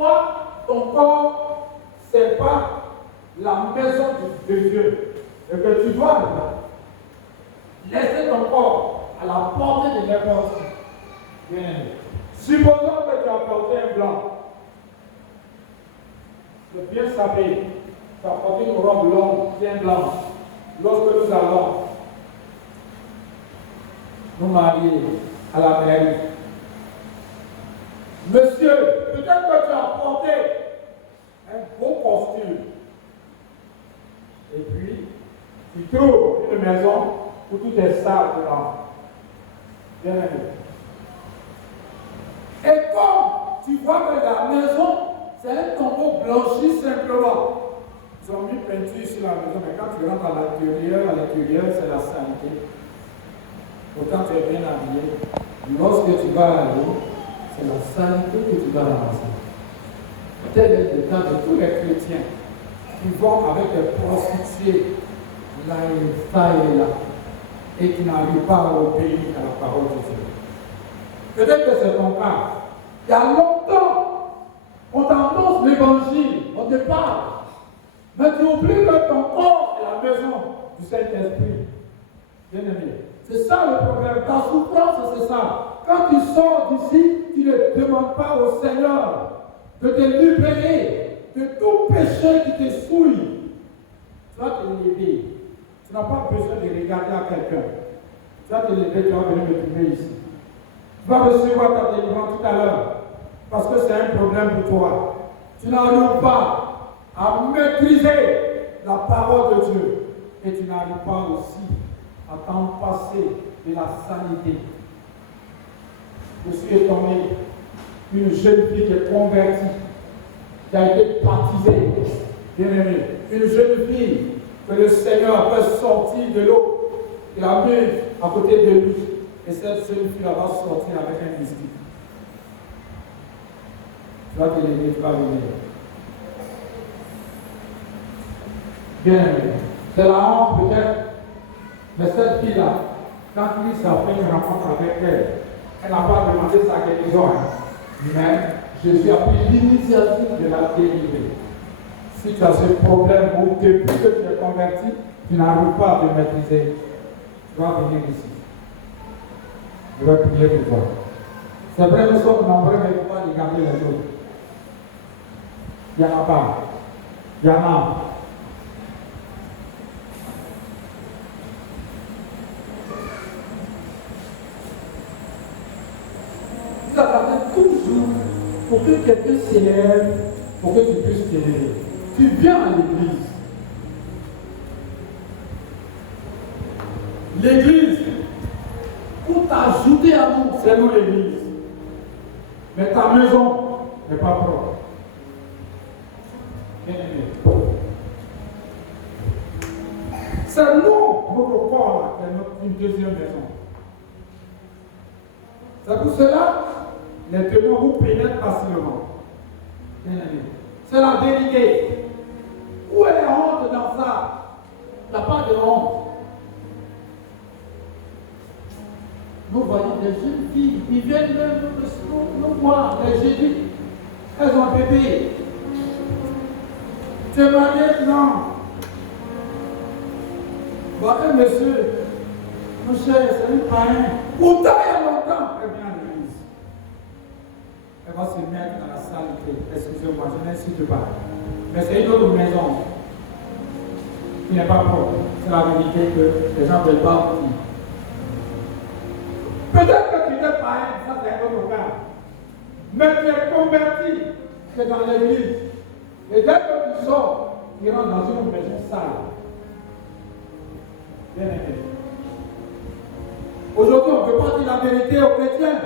toi, ton corps, c'est pas la maison de Dieu. Et que tu dois laisser ton corps à la portée de n'importe qui. Bien aimé. Supposons que tu as porté un blanc. C'est bien sablé. Tu as porté une robe longue, bien blanche. Lorsque nous allons nous marier à la mairie. Monsieur, peut-être que tu as porté un beau costume. Et puis, tu trouves une maison où tout est sale dedans. Bien aimé. Et comme tu vois que la maison, c'est un tombeau blanchi simplement. Ils ont mis peinture sur la maison, mais quand tu rentres à l'intérieur, c'est la saleté. Pourtant, tu es bien habillé. Lorsque tu vas aller, c'est la saleté que tu vas ramasser. Tel est le cas de tous les chrétiens qui vont avec des prostituées là et là et qui n'arrivent pas à obéir à la parole de Dieu. Peut-être que c'est ton cas. Il y a longtemps, on t'annonce l'évangile, on te parle. Mais tu oublies que ton corps est la maison du Saint-Esprit. Bien aimé. C'est ça le problème. Ta souffrance, c'est ça. Quand tu sors d'ici, tu ne demandes pas au Seigneur de te libérer de tout péché qui te souille. Tu vas te lever. Tu n'as pas besoin de regarder à quelqu'un. Tu vas te lever, tu vas venir me trouver ici. Tu vas recevoir ta délivrance tout à l'heure. Parce que c'est un problème pour toi. Tu n'arrives pas à maîtriser la parole de Dieu. Et tu n'arrives pas aussi à t'en passer de la saleté. Je suis étonné d'une jeune fille qui est convertie, qui a été baptisée, bien aimée. Une jeune fille que le Seigneur a fait sortir de l'eau. Il a mis à côté de lui. Et cette jeune fille va sortir avec un mystique. Tu vas te lever, tu vas venir. Bien aimé. C'est la honte peut-être. Mais cette fille-là, quand Christ a fait une rencontre avec elle, elle n'a pas demandé sa guérison. Mais Jésus a pris l'initiative de la délivrer. Si tu as ce problème où depuis que tu es converti, tu n'arrives pas à te maîtriser, tu vas venir ici. Je vais prier pour toi. C'est vrai, nous sommes nombreux, mais il ne faut pas regarder les autres. Il n'y en a pas. Il y en a. Vous attendez toujours pour que quelqu'un s'élève, pour que tu puisses t'élever. Tu viens à l'église. L'église, pour t'ajouter à nous, c'est nous l'église. Mais ta maison n'est pas propre. Bien-aimé. C'est nous, notre corps, qui est une deuxième maison. C'est pour cela les témoins vous pénètrent facilement. Bien-aimé. C'est la vérité. Où est la honte dans ça? Il n'y a pas de honte. Nous voyons des jeunes filles qui viennent nous voir, les Jésus. Elles ont un bébé. Tu es marié? Non. Voilà, monsieur. Mon cher, c'est un païen. Pourtant, il y a longtemps, elle vient à l'église. Elle va se mettre dans la saleté. Excusez-moi, je n'insiste pas. Mais c'est une autre maison qui n'est pas propre. C'est la vérité que les gens ne veulent pas dire. Peut-être que tu n'es pas un, ça c'est un autre cas. Mais tu es converti, c'est dans l'église. Et dès que tu sors, tu rentres dans une maison sale. Bien aimé. Aujourd'hui, on ne peut pas dire la vérité aux chrétiens.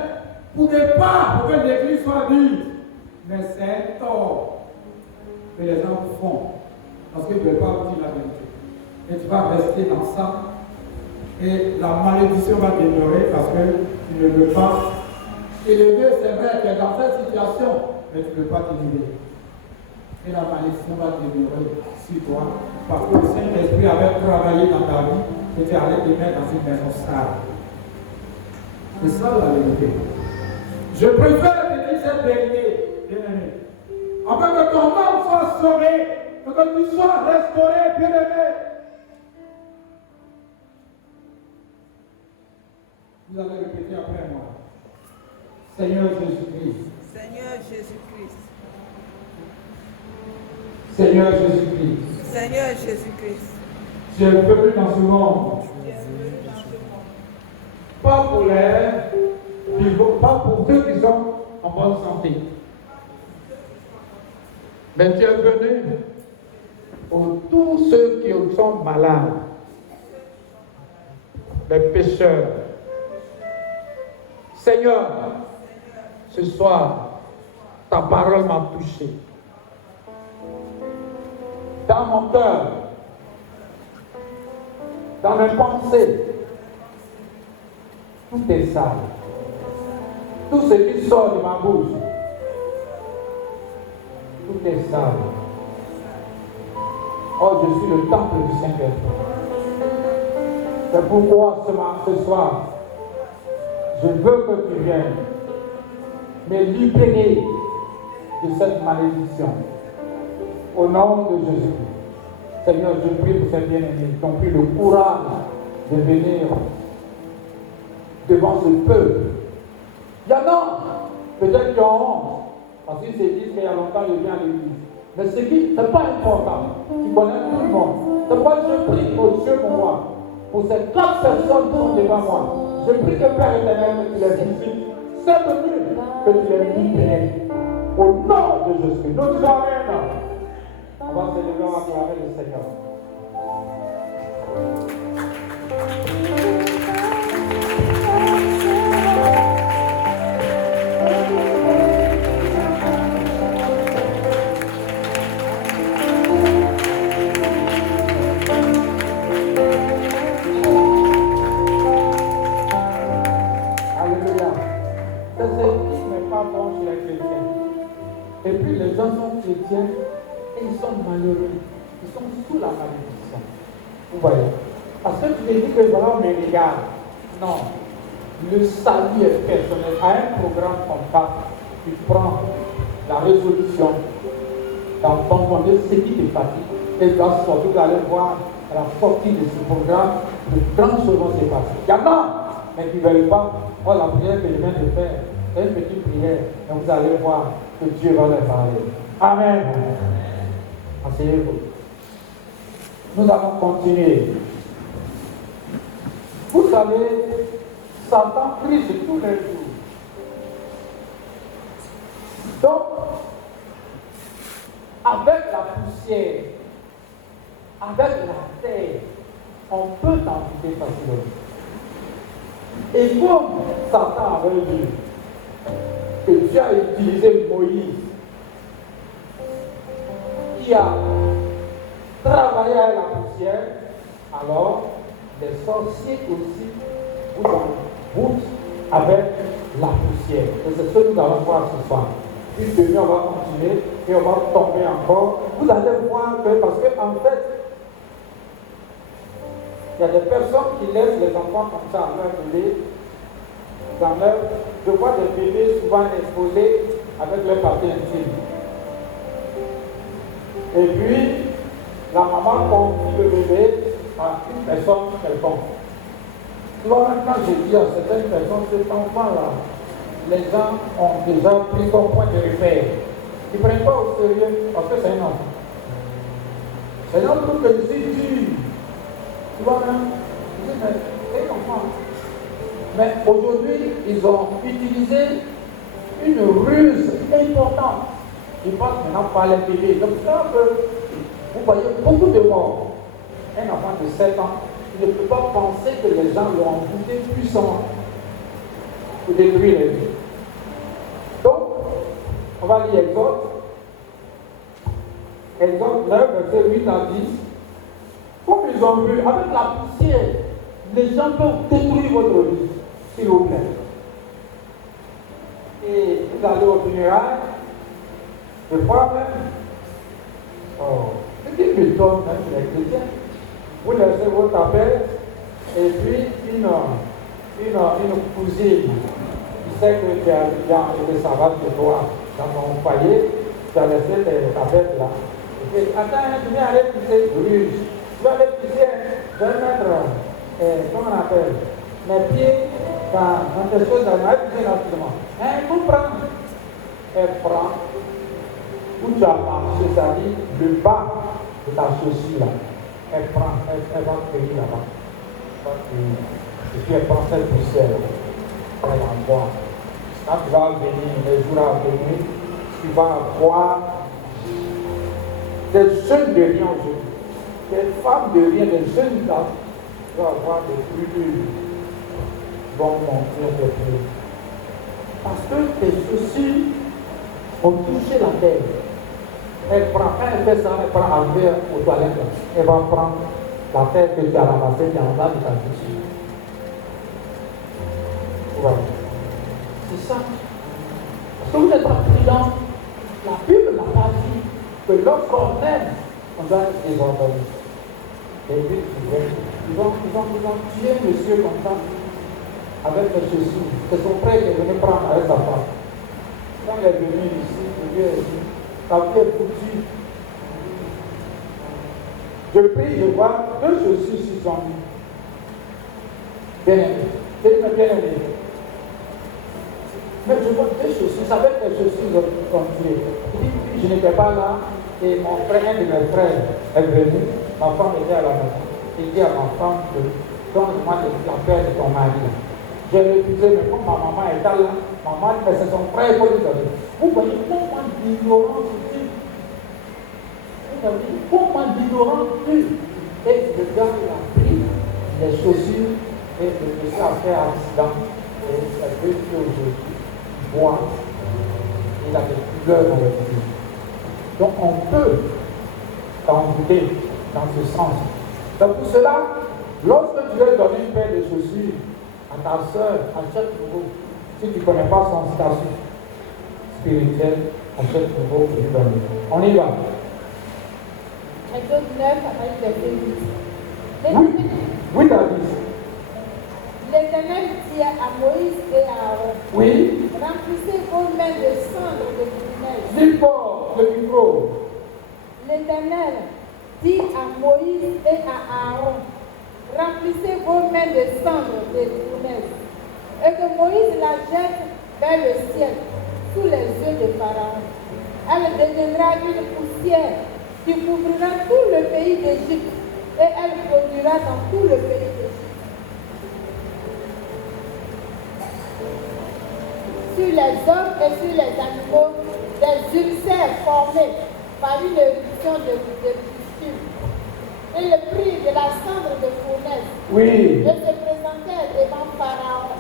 Pour ne pas pour que l'église soit vide. Mais c'est un tort que les gens font. Parce qu'ils ne veulent pas dire la vérité. Et tu vas rester dans ça. Et la malédiction va demeurer parce que tu ne veux pas t'élever. C'est vrai que dans cette situation, mais tu ne veux pas t'élever. Et la malédiction va demeurer sur toi parce que le Saint-Esprit avait travaillé dans ta vie et tu allais te mettre dans une maison sale. C'est ça la vérité. Je préfère te dire cette vérité, bien aimé. afin que ton âme soit sauvée, et que tu sois restauré, bien-aimé. Vous allez répéter après moi. Seigneur Jésus-Christ. Seigneur Jésus-Christ. Seigneur Jésus-Christ. Seigneur Jésus-Christ. Tu es venu dans ce monde. Pas pour les vivants, pas pour ceux qui sont en bonne santé. Mais tu es venu pour tous ceux qui sont malades, les pécheurs. Seigneur, ce soir, ta parole m'a touché. Dans mon cœur, dans mes pensées, tout est sale. Tout ce qui sort de ma bouche, tout est sale. Oh, je suis le temple du Saint-Esprit. C'est pourquoi ce soir, je veux que tu viennes me libérer de cette malédiction. Au nom de Jésus. Seigneur, je prie pour ces bien-aimés qui ont pris le courage de venir devant ce peuple. Il y en a peut-être qui ont honte, parce qu'ils se disent qu'il y a longtemps je viens à l'église. Mais ce qui n'est pas important, qui connaissent tout le monde. C'est pourquoi je prie au Dieu pour moi, pour ces 4 personnes qui sont devant moi. Je prie que Père éternel, que tu les visites. C'est venu que tu les libères. Au nom de Jésus. Nous disons Amen. On va se lever, on va acclamer le Seigneur. Alléluia. C'est ce qui n'est pas bon chez les chrétiens. Et puis les gens sont chrétiens. Et ils sont malheureux, ils sont sous la malédiction. Vous voyez? Parce que tu te dis que voilà, mais regarde. Non. Le salut est personnel. À un programme comme ça, tu prends la résolution d'abandonner ce qui te fatigue. Et dans ce soir, vous allez voir à la sortie de ce programme, de grandes choses vont se passer. Il y en a, mais qui ne veulent pas. Oh, la prière que je viens de faire, c'est une petite prière. Et vous allez voir que Dieu va leur parler. Amen. Asseyez-vous. Nous allons continuer. Vous savez, Satan triche tous les jours. Donc, avec la poussière, avec la terre, on peut t'amputer facilement. Et comme Satan avait dit que Dieu a utilisé Moïse, qui a travaillé avec la poussière, alors les sorciers aussi vous emboutent avec la poussière. Et c'est ce que nous allons voir ce soir. Puis demain, on va continuer et on va tomber encore. Vous allez voir que, parce qu'en fait, il y a des personnes qui laissent les enfants comme ça à leur bébé, dans leur, je vois des bébés souvent exposés avec leur partie intime. Et puis, la maman confie le bébé à une personne quelconque. Souvent, même quand je dis à certaines personnes, cet enfant-là, les gens ont déjà pris comme point de repère. Ils ne prennent pas au sérieux parce que c'est un enfant. C'est un truc que je suis dur. Tu vois même, je dis, mais c'est un enfant. Mais aujourd'hui, ils ont utilisé une ruse importante. Ils passent maintenant par les bébés. Donc, vous voyez beaucoup de morts. Un enfant de 7 ans, il ne peut pas penser que les gens l'ont embouté puissamment pour détruire les vies. Donc, on va lire Exode. Exode 9, verset 8 à 10. Comme ils ont vu, avec la poussière, les gens peuvent détruire votre vie, s'il vous plaît. Et vous allez au funérail, je crois même. Oh, ce qui m'étonne même chez les chrétiens, vous laissez votre appel et puis une cousine qui sait que tu as bien été savate de toi dans ton foyer, tu as laissé ta bête là. Et puis, attends, tu viens aller pisser. Oui, tu vas aller pisser. Je vais mettre, comment on appelle, mes pieds dans tes choses. Elle m'a pisser rapidement. Il faut prendre. Elle prend. Où tu as marché, c'est-à-dire le bas de ta chaussure là. Elle prend, elle va cueillir là-bas. Et puis elle prend cette poussière, elle envoie. Quand tu vas venir, les jours à venir, tu vas avoir des jeunes de rien aujourd'hui, des femmes de rien, des jeunes dames, tu vas avoir des plus vont monter des pieds. Parce que tes chaussures ont touché la terre. Elle prend, quand elle fait ça, elle prend un verre aux toilettes, elle va prendre la terre que tu as ramassée dans la de ta chaussure. Voilà. C'est ça. Parce que vous n'êtes pas prudent. La Bible n'a pas dit que lorsqu'on aime, on doit être désordonné. Et puis, ils vont tuer monsieur comme ça, avec les chaussures. C'est son frère qui est venu prendre avec sa femme. Quand il est venu ici, il lui a dit, ta vie est foutue. Je prie de voir deux chaussures sur son lit. Bien aimé. C'est bien aimé. Mais je vois deux chaussures, ça veut dire que les chaussures sont tuées. Je n'étais pas là et mon frère, un de mes frères est venu. Ma femme était à la maison. Il dit à ma femme que donne-moi la paix de ton mari. J'ai refusé, mais comme ma maman est là, maman dit, mais c'est son frère, il faut lui donner. Vous voyez comment d'ignorance tu. Vous voyez comment d'ignorance tu. Et le gars, il a pris les chaussures et le monsieur a fait un accident. Et ça veut dire aujourd'hui, il boit. Il a des douleurs dans le vie. Donc on peut t'envoûter dans ce sens. Donc pour cela, lorsque tu veux donner une paire de chaussures à ta soeur, achète nouveau. Si tu ne connais pas son statut spirituel, achète nouveau et lui donne. On y va. Exode 9, avec verset 8. Oui, David. L'Éternel dit à Moïse et à Aaron, Oui. remplissez vos mains de cendres de fournaise. Dis fort le micro. L'Éternel dit à Moïse et à Aaron, remplissez vos mains de cendres de fournaise. Et que Moïse la jette vers le ciel, sous les yeux de Pharaon. Elle deviendra une poussière qui couvrira tout le pays d'Égypte, et elle produira dans tout le pays d'Égypte. Sur les hommes et sur les animaux, des ulcères formés par une éruption de pustule. Et le prix de la cendre de fournaise Oui. se présentait devant Pharaon.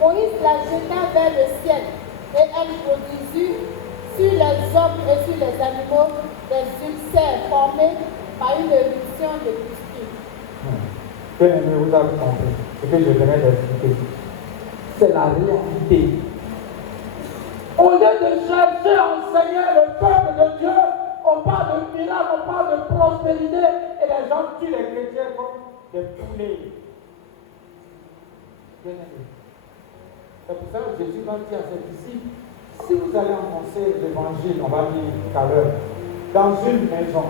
Moïse la jeta vers le ciel, et elle produisit sur les hommes et sur les animaux des ulcères formés par une éruption de pustule. Bien aimé, vous avez compris ce que je venais d'expliquer. C'est la réalité. Au lieu de chercher à enseigner le peuple de Dieu, on parle de miracle, on parle de prospérité, et les gens tuent les chrétiens comme des poulets. Bien aimé. C'est pour ça que Jésus va dire à ses disciples, si vous allez annoncer l'évangile, on va dire tout à l'heure, dans une maison,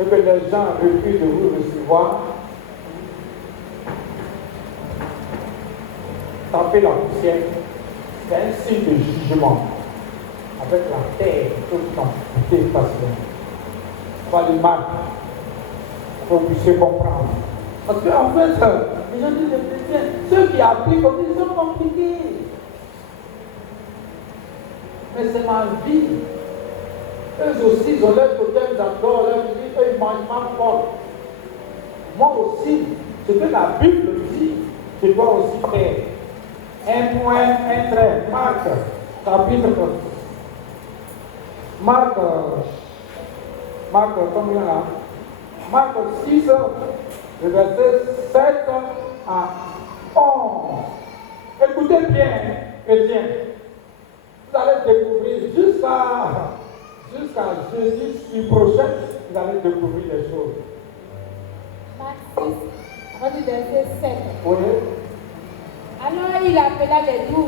et que les gens refusent de vous recevoir, tapez la poussière, c'est un signe de jugement. Avec la terre, tout le temps, tout est facilement. Pas les marques, pour que vous puissiez comprendre. Parce qu'en fait, les gens disent, les chrétiens, ceux qui appliquent, ils sont compliqués. Mais c'est ma vie. Eux aussi, ils ont leur côté, ils adorent, eux, ils mangent pas fort. Moi aussi, ce que la Bible dit, je dois aussi faire. Un point, un trait, Marc, chapitre. Marc, combien là? Marc 6, le verset 7 à 11. Écoutez bien, chrétiens. Vous allez découvrir jusqu'à jeudi prochain, vous allez découvrir les choses. Marc 6, on va du verset 7. Oui. Alors il appela les 12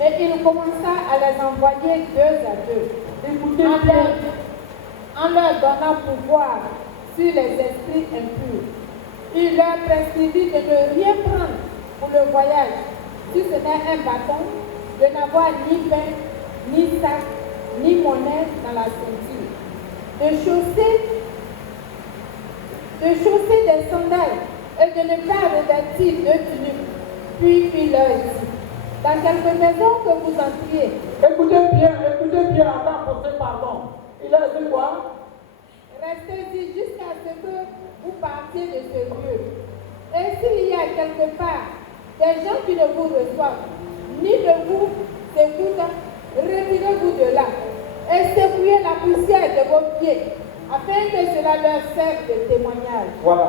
et il commença à les envoyer 2 à 2 leur donna pouvoir sur les esprits impurs. Il leur prescrivit de ne rien prendre pour le voyage, si ce n'est un bâton, de n'avoir ni pain, ni sac, ni monnaie dans la ceinture, de chausser des sandales et de ne pas revêtir de tunique. Puis il leur dit, dans quelque maison que vous entriez, Écoutez bien avant de poser pardon. Il a dit quoi? restez-y jusqu'à ce que vous partiez de ce lieu. Et s'il y a quelque part des gens qui ne vous reçoivent, ni ne vous écoutent, retirez-vous de là et secouez la poussière de vos pieds, afin que cela leur serve de témoignage. Voilà.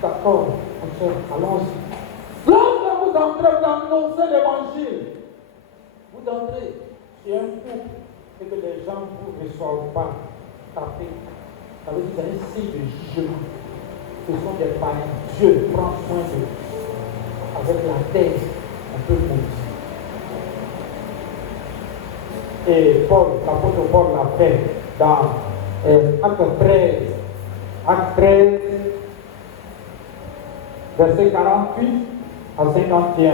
D'accord, mon cher, allons-y. Lorsque vous entrez, vous annoncez l'évangile. Vous entrez chez un couple et que les gens ne vous reçoivent pas. Tapez. Ça veut dire qu'il y a un signe de jugement. Ce sont des païens. Dieu prend soin d'eux. Avec la tête, on peut mourir. Et l'apôtre Paul l'a fait dans Acte 13. Acte 13, verset 48 à 51.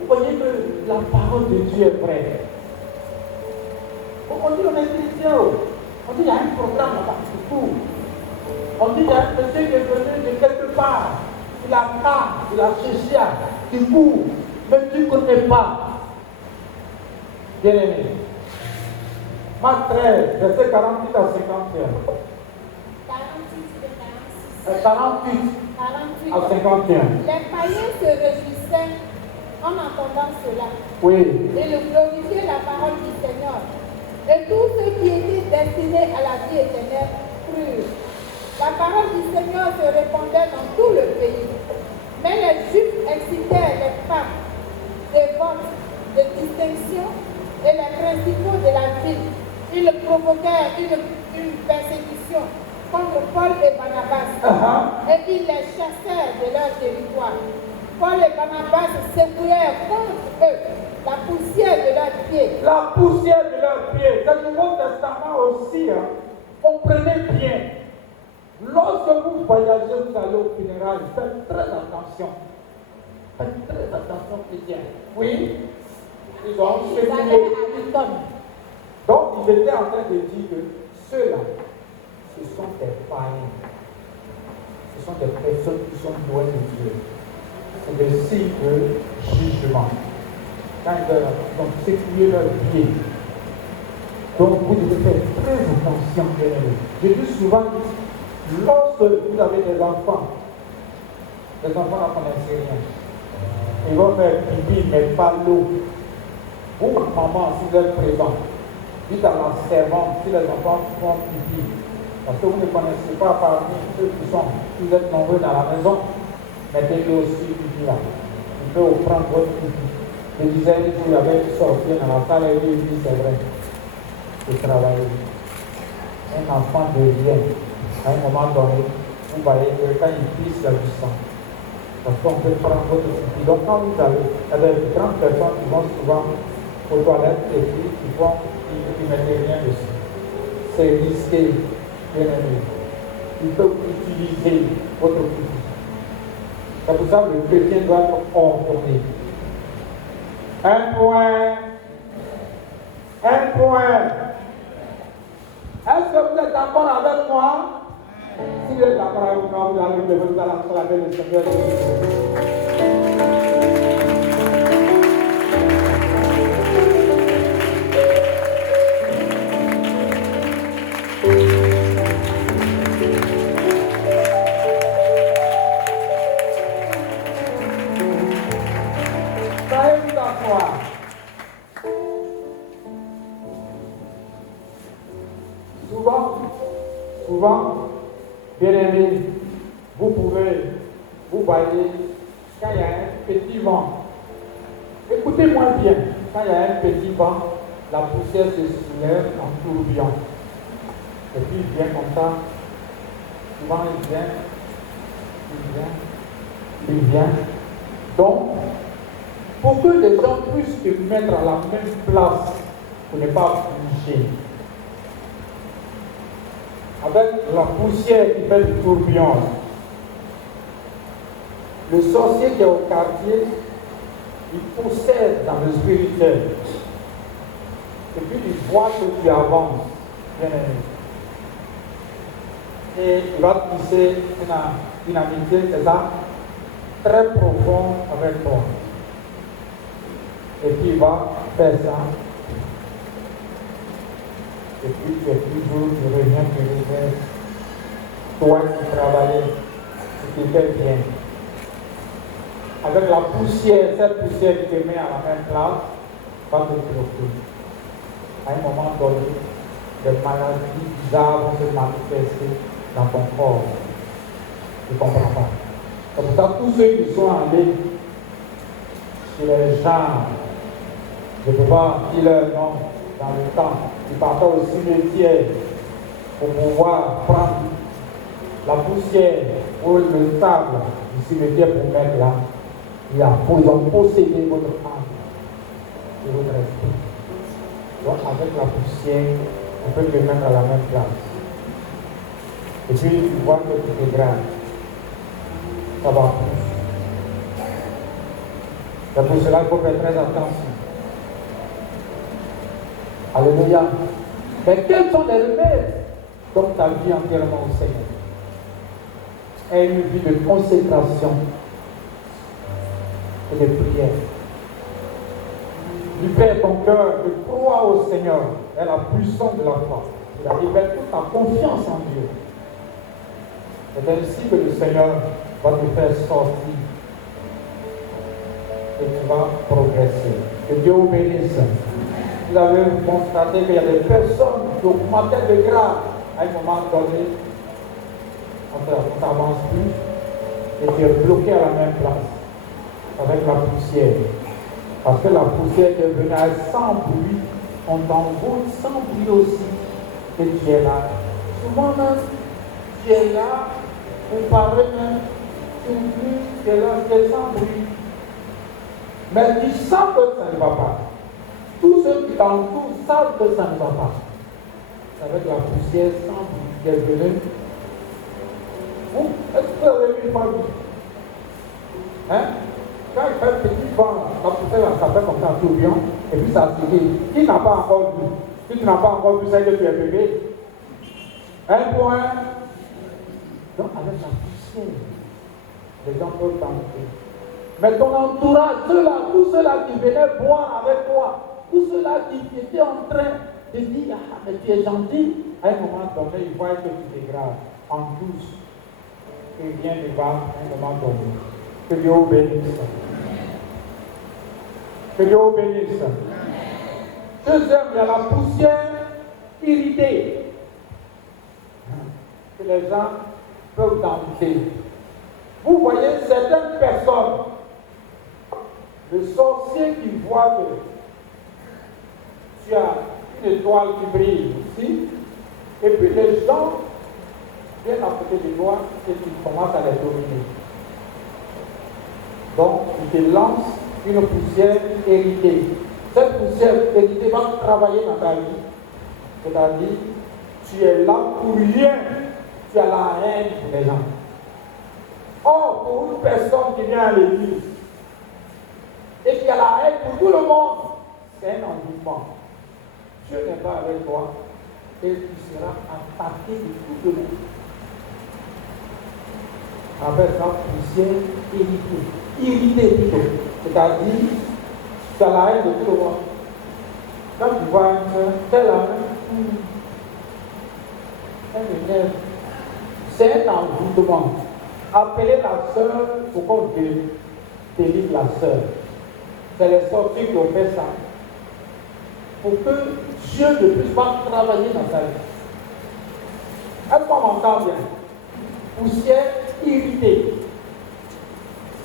Vous voyez que la parole de Dieu est vraie. On dit on est chrétien. On dit il y a un programme là-bas, c'est tout. On dit il y a un monsieur qui est venu de quelque part. Il a pas, il a cherché, il court, mais tu ne connais pas. Bien aimé. Marc 13, verset 48 à 51. 48 à 51. Les païens se réjouissaient en entendant cela. Oui. Et le glorifiaient la parole du Seigneur. Et tous ceux qui étaient destinés à la vie éternelle crurent. La parole du Seigneur se répandait dans tout le pays. Mais les Juifs excitaient les femmes dévotes de distinction et les principaux de la ville. Ils provoquèrent une persécution contre Paul et Barnabas. Et ils les chassèrent de leur territoire. Paul et Barnabas secouèrent contre eux la poussière de leurs pieds. La poussière de leurs pieds. Dans le Nouveau Testament aussi, comprenez bien. Lorsque vous voyagez, vous allez au funérailles, faites très attention. Faites très attention, chrétiens. Oui, ils ont secoué. Donc, il était en train de dire que ceux-là, ce sont des païens. Ce sont des personnes qui sont loin de Dieu. C'est des signes de jugement. Quand ils ont secoué leurs pieds. Donc, vous devez faire très attention, bien aimé. Je dis souvent, lorsque vous avez des enfants ne connaissent rien. Ils vont faire pipi, mais pas l'eau. Vous, maman, si vous êtes présent, dites à la servante si les enfants font pipi. Parce que vous ne connaissez pas parmi ceux qui sont, si vous êtes nombreux dans la maison, mettez-le aussi pipi là. Il peut vous prendre votre pipi. Je disais que vous avez sorti dans la salle et lui dit c'est vrai. De travailler. Un enfant de rien. À un moment donné, vous voyez que quand il pisse, il y a du sang. Parce qu'on peut prendre votre pipi. Donc quand vous allez, il y a des grandes personnes qui vont souvent aux toilettes et puis qui ne mettent rien dessus. C'est risqué, bien aimé. Il peut utiliser votre pipi. C'est pour ça que le chrétien doit être ordonné. Un point. Est-ce que vous êtes d'accord avec moi? Si vous êtes d'accord avec moi, vous allez vous acclamer le Seigneur. Veuillez vous asseoir. Souvent, bien aimé, vous pouvez, vous voyez, quand il y a un petit vent, écoutez-moi bien, quand il y a un petit vent, la poussière se soulève en tourbillon. Et puis il vient comme ça, souvent il vient. Donc, pour que les gens puissent se mettre à la même place, pour ne pas bouger, avec la poussière qui fait du tourbillon. Le sorcier qui est au quartier, il possède dans le spirituel. Et puis il voit que tu avances, bien aimé. Et il va tisser une amitié, c'est ça, très profonde avec toi. Et puis il va faire ça. Et puis tu es toujours, tu reviens, tu reviens. Toi qui travaillais, tu te fais bien. Avec la poussière, cette poussière qui te met à la même place, va te bloquer. À un moment donné, des maladies bizarres vont se manifester dans ton corps. Tu ne comprends pas. C'est pour ça que tous ceux qui sont allés chez les gens, je ne peux pas dire leur nom dans le temps, qui partaient au cimetière pour pouvoir prendre la poussière ou le sable du cimetière pour mettre là. Ils ont possédé votre âme et votre esprit. Donc avec la poussière, on peut te mettre à la même place. Et puis tu vois que tu te grave. Ça va plus. C'est pour cela qu'il faut faire très attention. Alléluia. Mais quels sont les remèdes comme ta vie entièrement au Seigneur? Et une vie de consécration et de prière. Libère ton cœur de croire au Seigneur et la puissance de la foi. C'est-à-dire mettre toute ta confiance en Dieu. C'est ainsi que le Seigneur va te faire sortir et tu vas progresser. Que Dieu vous bénisse. Vous avez constaté qu'il y a des personnes qui augmentaient de grade à un moment donné. On t'avance plus et tu es bloqué à la même place avec la poussière. Parce que la poussière est venue sans bruit, on t'envoûte sans bruit aussi. Et tu es là. Souvent même, tu es là, on parle même, tu es là, tu es sans bruit. Mais tu sens que ça ne va pas. Tous ceux qui t'entourent savent que ça ne va pas. Avec la poussière sans bruit qui est venue. Est-ce que vous avez vu une fois vu? Hein? Quand il fait un petit vent, la poussière ça fait comme ça, tout bien, et puis ça se dit. Qui n'a pas encore vu? Si tu n'as pas encore vu, c'est que tu es bébé. Un point. Donc avec la poussière, les gens peuvent t'entourer. Mais ton entourage, tous ceux-là qui venaient boire avec toi, tous ceux-là qui étaient en train de dire, ah, mais tu es gentil, à un moment donné, ils voient que tu dégrades en douce. Et rien ne va à un moment donné. Que Dieu vous bénisse. Que Dieu vous bénisse. Deuxième, il y a la poussière irritée. Que les gens peuvent t'embêter. Vous voyez certaines personnes, le sorcier qui voit que tu as une étoile qui brille ici, et puis les gens viennent à côté de toi et tu commences à les dominer. Donc, il te lance une poussière héritée. Cette poussière héritée va travailler dans ta vie. C'est-à-dire, tu es là pour rien. Tu as la haine pour les gens. Or, pour une personne qui vient à l'église et qui a la haine pour tout le monde, c'est un envoûtement. Dieu n'est pas avec toi et tu seras attaqué de tout le monde. Avec la poussière irritée plutôt. C'est-à-dire, tu as la haine de tout le monde. Quand tu vois une soeur, tu as la haine. Elle m'énerve. C'est un envoûtement. Appelez la sœur pour qu'on délivre la sœur. C'est les sorties qui ont fait ça. Pour que Dieu ne puisse pas travailler dans sa vie. Est-ce qu'on m'entend bien? Poussière irritée.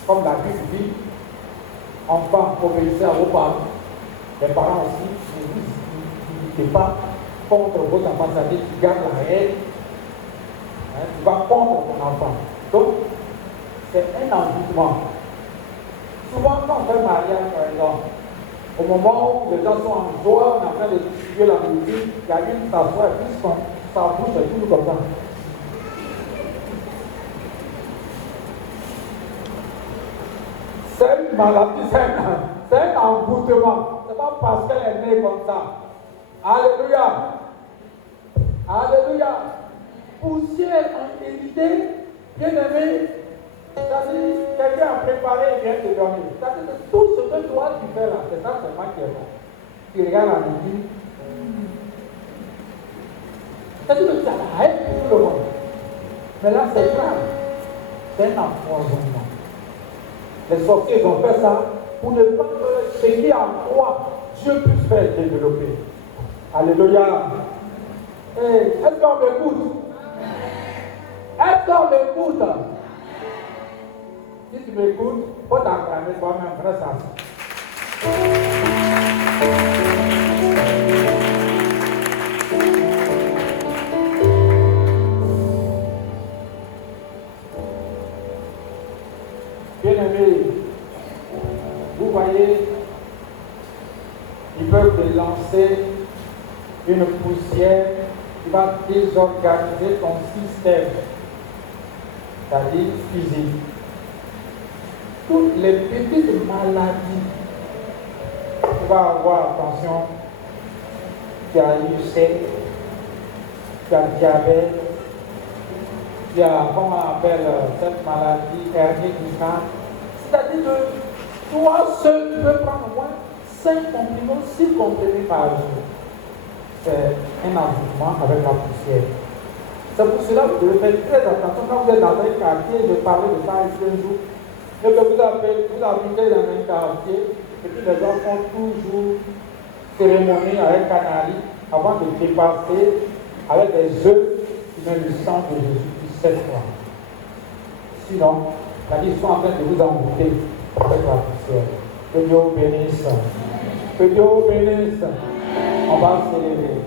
Comme la Bible dit, enfants, obéissez à vos parents. Les parents aussi, ne luttez pas contre vos enfants, c'est-à-dire qu'ils gardent la haine. Tu vas contre ton enfant. Donc, c'est un envoûtement. Souvent, quand on fait un mariage, par exemple, au moment où les gens sont en joie, on est en train de distribuer la musique, il y a une s'assoit et puis sa bouche est toujours comme ça. C'est une maladie, c'est un envoûtement. C'est pas parce qu'elle est née comme ça. Alléluia. Alléluia. Poussière en hérité, bien aimé, c'est-à-dire quelqu'un a préparé et vient te donner. C'est-à-dire que tout ce que toi tu fais là, c'est ça seulement qui est bon. Tu regardes la midi. C'est-à-dire que tu as la haine pour tout le monde. Mais là, c'est grave. C'est un empoisonnement. Les sorciers ont fait ça pour ne pas que ce qui en toi, Dieu puisse faire développer. Alléluia. Est-ce qu'on m'écoute? Est-ce qu'on m'écoute? Si tu m'écoutes, il faut t'acclamer toi-même, frère Samson. Bien-aimés, vous voyez, ils peuvent te lancer une poussière qui va désorganiser ton système, c'est-à-dire physique. Toutes les petites maladies, tu vas avoir attention, tu as l'ulcère, tu as le diabète, tu as, comment on appelle cette maladie, hernie du crâne. C'est-à-dire que toi seul, tu peux prendre au moins 5 comprimés, 6 comprimés par jour. C'est un envoûtement avec la poussière. C'est pour cela que vous devez faire très attention. Quand vous êtes dans un quartier, je parlais de ça ici un jour, et que vous habitez dans un quartier, et puis les gens font toujours cérémonie avec canari avant de dépasser avec des œufs qui mettent le sang de Jésus 7 fois. Sinon, ils sont en train de vous envoûter avec la poussière. Que Dieu vous bénisse. Que Dieu vous bénisse. On va célébrer.